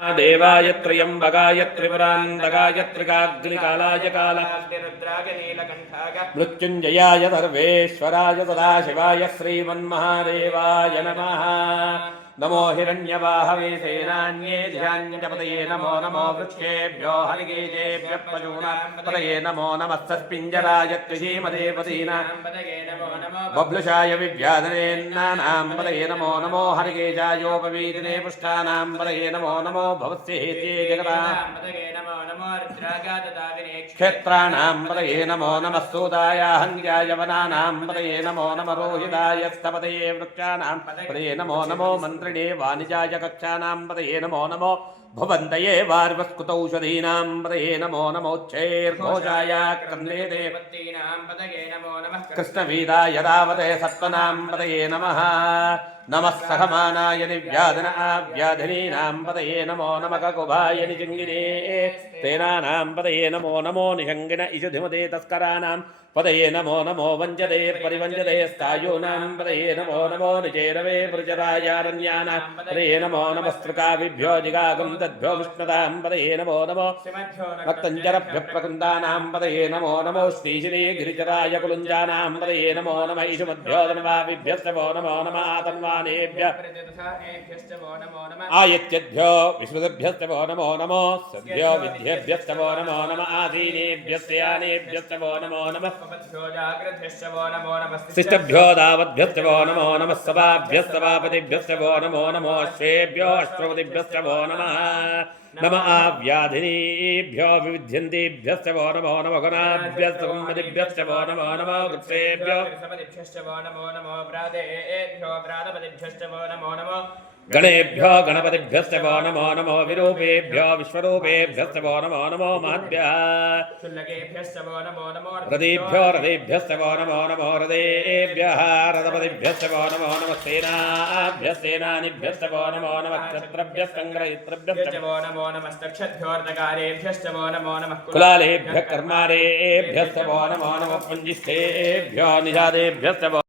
देवाय त्र्यम्बकाय त्रिपुरान्तकाय त्रिकाग्निकालाय मृत्युञ्जयाय सर्वेश्वराय सदाशिवाय श्रीमन्महादेवाय नमः। नमो हिरण्यवाहवे सेनान्ये ध्यान्यपतये नमो नमो वृक्षेभ्यो हरिकेशेभ्यः पशूनां नमो नमस्तस्पिञ्जराय त्रिधीमदेवतीनां बब्लुषाय विव्याधनेन्नानां पतये नमो नमो हरिकेशायोपवीतिने पुष्टानां पतये नमो नमो भवस्य हेते जगतां क्षेत्राणां पतये नमो नमः सूताय हन्याय वनानां पतये नमो नमः रोहिताय स्तपतये वृक्षाणां पतये नमो नमो मन्त्रिणे वाणिजाय कक्षानां पतये नमो नमो भवन्तये वार्वस्कुतौषधीनां पतये नमो नमोच्चैर्घोषाय कन्ने देवतीनां पतये नमो नमः कृष्णवीराय रावते सत्त्वनां पतये नमः नमः सहमानाय निव्याधनाव्याधिनीनां पतये नमो नमः ककुभाय निजङ्गिने सेनानां पतये नमो नमो निषङ्गिन इषुधिमते तस्कराणां पतये नमो नमो वञ्जते परिवञ्जते स्थायूनां पतये नमो नमो निचेरवे वृजरायारण्यानां पतये नमो नमस्त्रकाविभ्यो जिगागं तद्भ्यो विष्णुतां पतये नमो नमो भक्तञ्जरभ्यः प्रकुन्दानां पतये नमो नमो श्रीश्री गिरिचराय कुलुञ्जानां पतये नमो नमः इषुमद्भ्यो धन्वाविभ्यस्तवो नमो नमः आतन्वानेभ्यः आयत्यद्भ्यो विश्रुतभ्यस्तवो नमो नमो सद्भ्यो विद्येभ्यस्तवो नमो नमः आसीनेभ्यस्यानेभ्यस्तवो नमो नमः शिष्टभ्यो दावद्भ्यस्तवो नमो नमः सभाभ्यस्तवापतिभ्यस्तवो नमो नमो अश्वेभ्यो अश्वपतिभ्यस्तवो नमः नमः आव्याधिनीभ्यो विविध्यन्तीभ्यस्तवो नमो नमः गणाभ्यस्तवो नमो नमः वृक्षेभ्यो नमो नमो व्रातेभ्यो व्रातपतिभ्यस्तवो नमो नमो गणेभ्यो गणपतिभ्यस्तवो नमो नमो विरूपेभ्यो विश्वरूपेभ्यस्तवो नमो नमो महद्भ्यः हृदीभ्यो हृदयेभ्यस्तवो नमो नमो हृदयेभ्यः रथपतिभ्यस्तवो नमो नमः सेनानिभ्यस्तवो नमो नमः क्षत्रभ्यस्तङ्ग्रहित्रभ्यस्तवो नमो नमस्तक्षद्भ्योर्दकारेभ्यस्तवो नमो नमः कुलालेभ्यः कर्मारेभ्यस्तवो नमो नमः पुञ्जिष्ठेभ्यो निषादेभ्यस्तवो